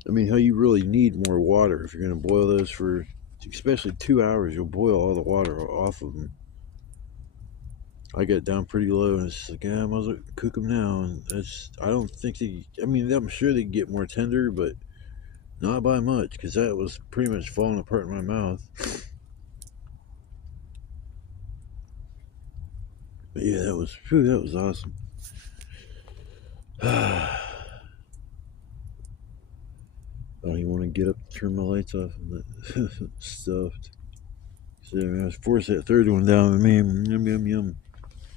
I mean, hell, you really need more water if you're going to boil those for, especially 2 hours. You'll boil all the water off of them. I got down pretty low, and it's like, yeah, I might as well cook them now. And I don't think I'm sure they get more tender, but not by much, because that was pretty much falling apart in my mouth. But yeah, that was awesome. I don't even want to get up to turn my lights off and that stuffed. So I was forced that third one down with me. Yum yum yum.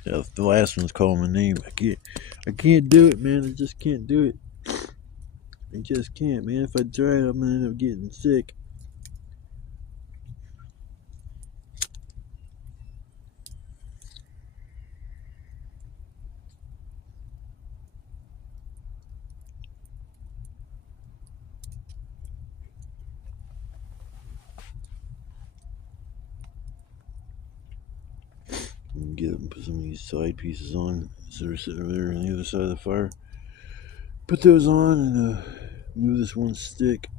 Yeah, the last one's calling my name. I can't do it, man. I just can't do it. I just can't, man. If I try it, I'm gonna end up getting sick. Get up and put some of these side pieces on. So they're sitting over there on the other side of the fire. Put those on and move this one stick.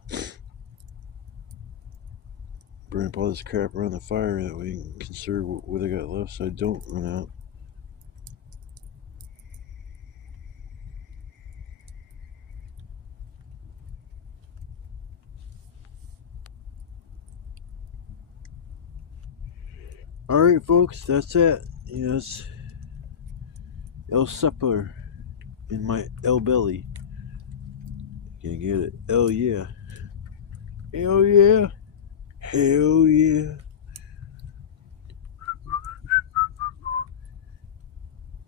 Burn up all this crap around the fire. That way you can conserve what I got left so I don't run out. Alright, folks, that's it. Yes. El supper in my El belly. Can you get it? Hell yeah. Hell yeah. Hell yeah.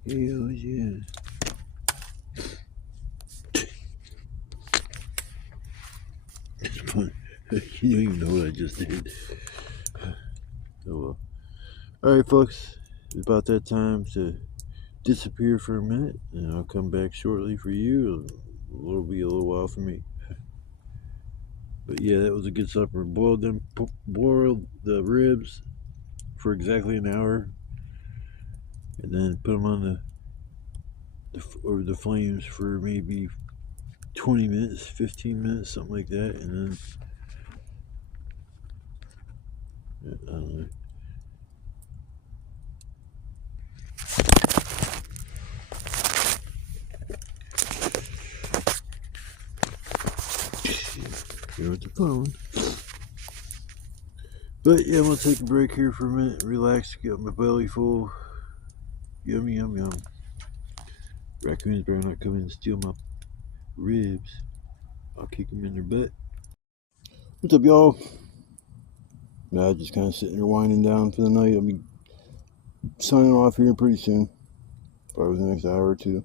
Hell yeah. It's fun. You don't even know what I just did. Oh well. Alright, folks. It's about that time to disappear for a minute, and I'll come back shortly for you. It'll be a little while for me. But yeah, that was a good supper. Boiled the ribs for exactly an hour, and then put them on the flames for maybe 20 minutes, 15 minutes, something like that, and then I don't know. Here with the phone. But yeah, I'm gonna take a break here for a minute, relax, get my belly full. Yummy, yum, yum. Raccoons better not come in and steal my ribs. I'll kick them in their butt. What's up, y'all? Nah, just kind of sitting here winding down for the night. I'll be signing off here pretty soon. Probably the next hour or two.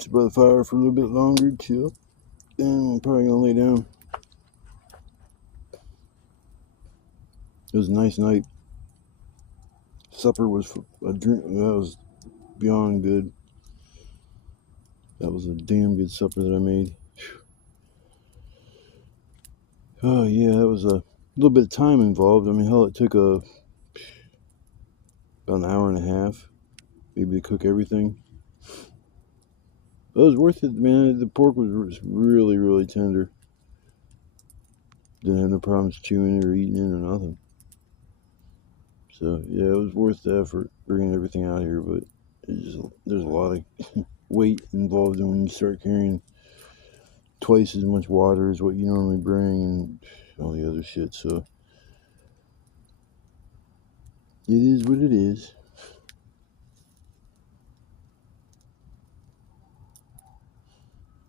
Sit by the fire for a little bit longer, chill. Then I'm probably gonna lay down. It was a nice night. Supper was a drink. That was beyond good. That was a damn good supper that I made. Oh yeah, that was a little bit of time involved. I mean, hell, it took about an hour and a half, maybe to cook everything. But it was worth it, man. The pork was really, really tender. Didn't have no problems chewing it or eating it or nothing. So yeah, it was worth the effort bringing everything out here, but there's a lot of weight involved when you start carrying twice as much water as what you normally bring and all the other shit. So it is what it is.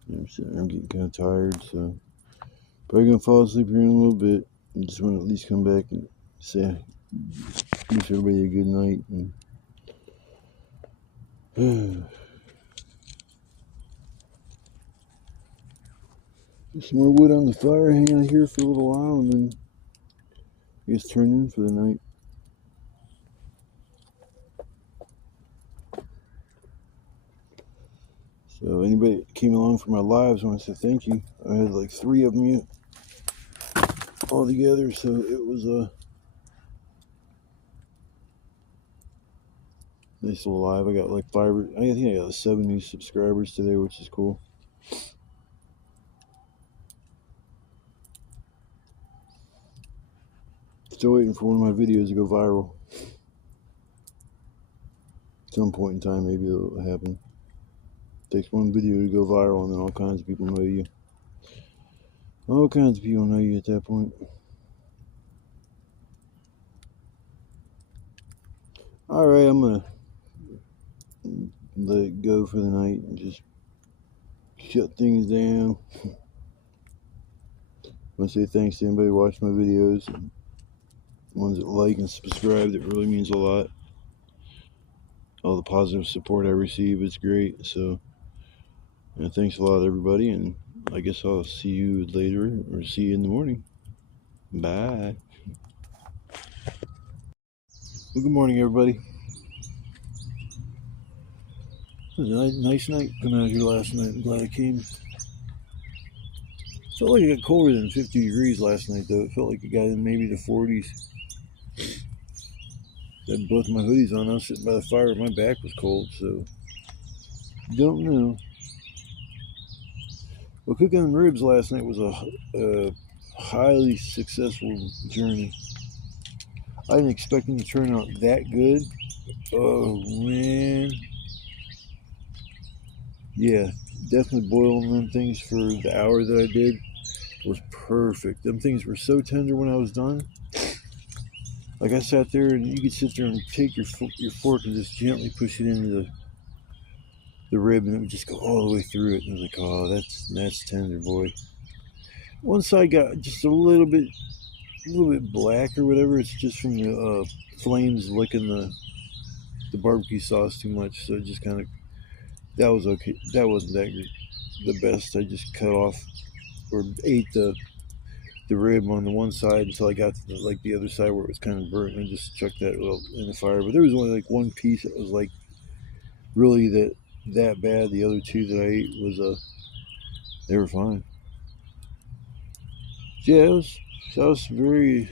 I'm getting kind of tired, so probably gonna fall asleep here in a little bit. I just want to at least come back and say wish everybody a good night. And some more wood on the fire, hang out here for a little while, and then I guess turn in for the night. So anybody that came along for my lives, I want to say thank you. I had like 3 of them all together, so it was a nice little live. I got like 5, I think I got 7 new subscribers today, which is cool. Still waiting for one of my videos to go viral. At some point in time, maybe it'll happen. It takes one video to go viral, and then all kinds of people know you. All kinds of people know you at that point. Alright, I'm gonna let it go for the night and just shut things down. I want to say thanks to anybody watching my videos. Ones that like and subscribe, that really means a lot. All the positive support I receive, it's great. So thanks a lot, everybody, and I guess I'll see you later, or see you in the morning. Bye. Well, good morning, everybody. It was a nice night coming out here last night. I'm glad I came. Felt like it got colder than 50 degrees last night, though. It felt like it got in maybe the 40s. I had both my hoodies on. I was sitting by the fire. My back was cold, so don't know. Well, cooking ribs last night was a highly successful journey. I didn't expect them to turn out that good. Oh, man. Yeah, definitely boiling them things for the hour that I did was perfect. Them things were so tender when I was done. Like, I sat there, and you could sit there and take your fork and just gently push it into the rib, and it would just go all the way through it. And I was like, oh, that's tender, boy. One side got just a little bit black or whatever. It's just from the flames licking the barbecue sauce too much. So it just kind of, that was okay. That wasn't the best. I just cut off or ate the rib on the one side until I got to the other side where it was kind of burnt, and I just chucked that in the fire. But there was only like one piece that was like really that bad. The other 2 that I ate was they were fine. Yeah, I was very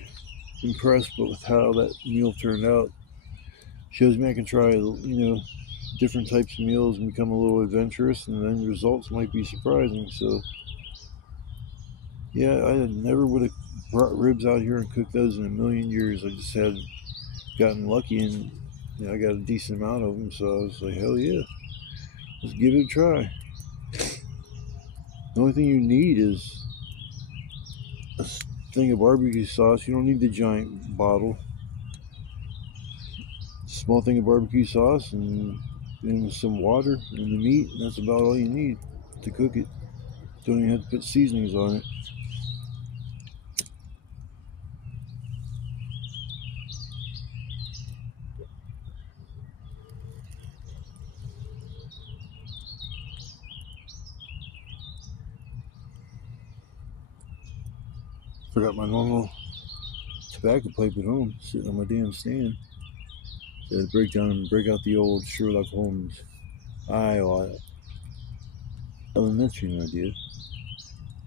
impressed with how that meal turned out. Shows me I can try, different types of meals and become a little adventurous, and then the results might be surprising. So yeah, I never would have brought ribs out here and cooked those in a million years. I just had gotten lucky, and I got a decent amount of them, so I was like, hell yeah, let's give it a try. The only thing you need is a thing of barbecue sauce. You don't need the giant bottle. Small thing of barbecue sauce and some water and the meat, and that's about all you need to cook it. Don't even have to put seasonings on it. Forgot my normal tobacco pipe at home, sitting on my damn stand. So I had to break out the old Sherlock Holmes elementary, my dear.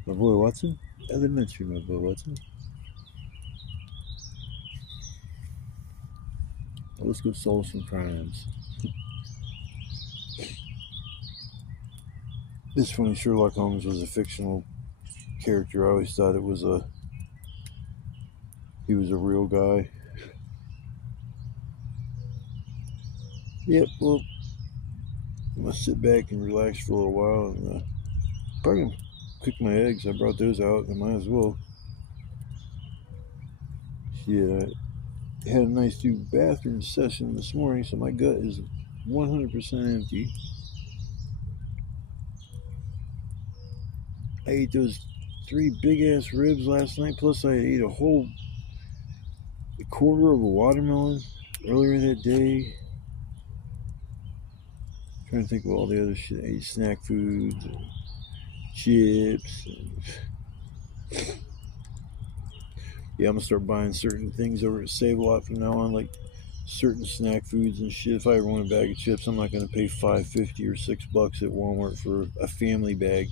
My boy Watson? Elementary, my boy Watson. Well, let's go solve some crimes. This funny, Sherlock Holmes was a fictional character. I always thought he was a real guy. Yep, well, I'm gonna sit back and relax for a little while, and probably gonna cook my eggs. I brought those out, and I might as well. Yeah, I had a nice bathroom session this morning, so my gut is 100% empty. I ate those 3 big ass ribs last night, plus I ate a whole quarter of a watermelon earlier that day. I'm trying to think of all the other shit. I ate snack foods and chips. Yeah, I'm gonna start buying certain things over at Save A Lot from now on, like certain snack foods and shit. If I ever want a bag of chips, I'm not gonna pay $5.50 or $6 at Walmart for a family bag.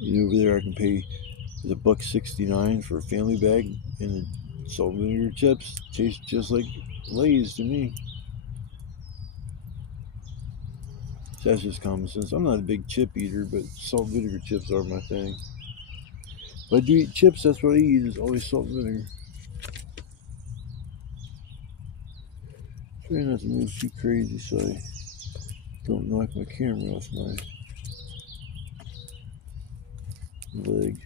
And over there, I can pay $1.69 for a family bag, and the salt and vinegar chips taste just like Lay's to me. So that's just common sense. I'm not a big chip eater, but salt and vinegar chips are my thing. If I do eat chips, that's what I eat, is always salt and vinegar. Try not to move too crazy so I don't knock my camera off my leg.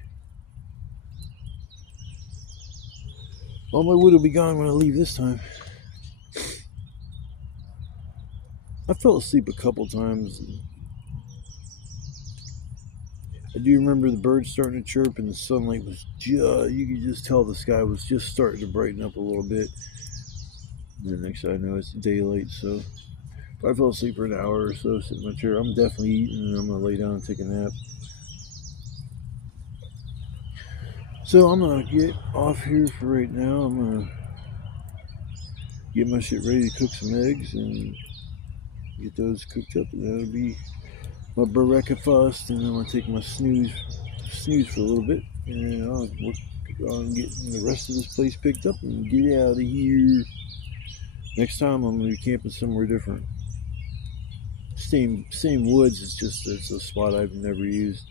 All my wood will be gone when I leave this time. I fell asleep a couple times. I do remember the birds starting to chirp, and the sunlight was you could just tell the sky was just starting to brighten up a little bit. And the next thing I know, it's daylight, so if I fell asleep for an hour or so, sit in my chair, I'm definitely eating, and I'm going to lay down and take a nap. So I'm going to get off here for right now. I'm going to get my shit ready to cook some eggs and get those cooked up, and that'll be my breakfast. And I'm going to take my snooze for a little bit, and I'll work on getting the rest of this place picked up and get out of here. Next time I'm going to be camping somewhere different. Same woods, it's just it's a spot I've never used,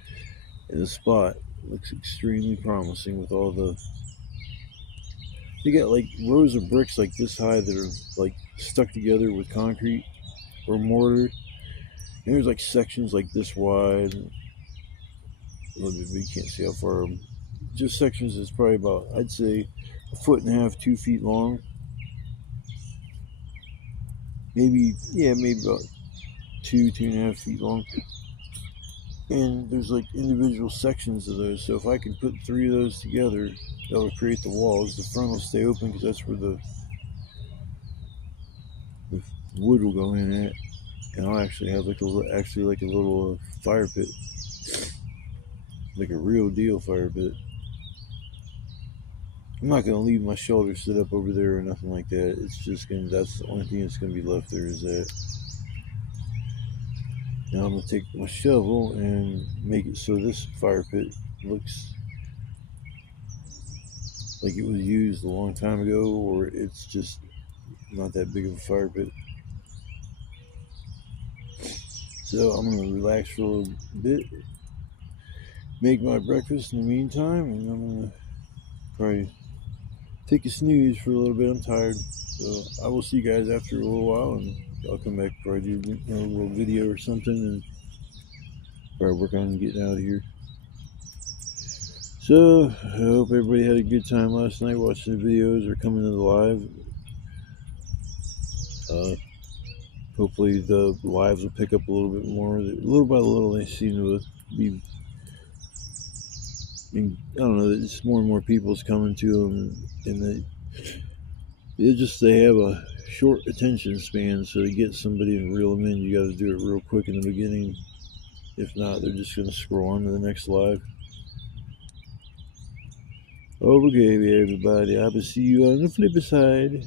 and the spot looks extremely promising with all the, you got like rows of bricks like this high that are like stuck together with concrete or mortar, and there's like sections like this wide, a little bit big, can't see how far, just sections that's probably about, I'd say, 1.5 feet, 2 feet long, maybe about 2.5 feet long. And there's like individual sections of those, so if I can put 3 of those together, that'll create the walls. The front will stay open because that's where the wood will go in at, and I'll actually have like a little fire pit, like a real deal fire pit. I'm not gonna leave my shelter set up over there or nothing like that. It's just that's the only thing that's gonna be left there is that. Now I'm going to take my shovel and make it so this fire pit looks like it was used a long time ago, or it's just not that big of a fire pit. So I'm going to relax for a little bit, make my breakfast in the meantime, and I'm going to probably take a snooze for a little bit. I'm tired. So I will see you guys after a little while, and I'll come back, probably do a little video or something, and probably work on getting out of here. So I hope everybody had a good time last night watching the videos or coming to the live. Hopefully the lives will pick up a little bit more. Little by little, they seem to be, I don't know, it's more and more people's coming to them, and they have a short attention span, so to get somebody and reel them in, you got to do it real quick in the beginning. If not, they're just going to scroll on to the next live. Okay, everybody, I will see you on the flip side.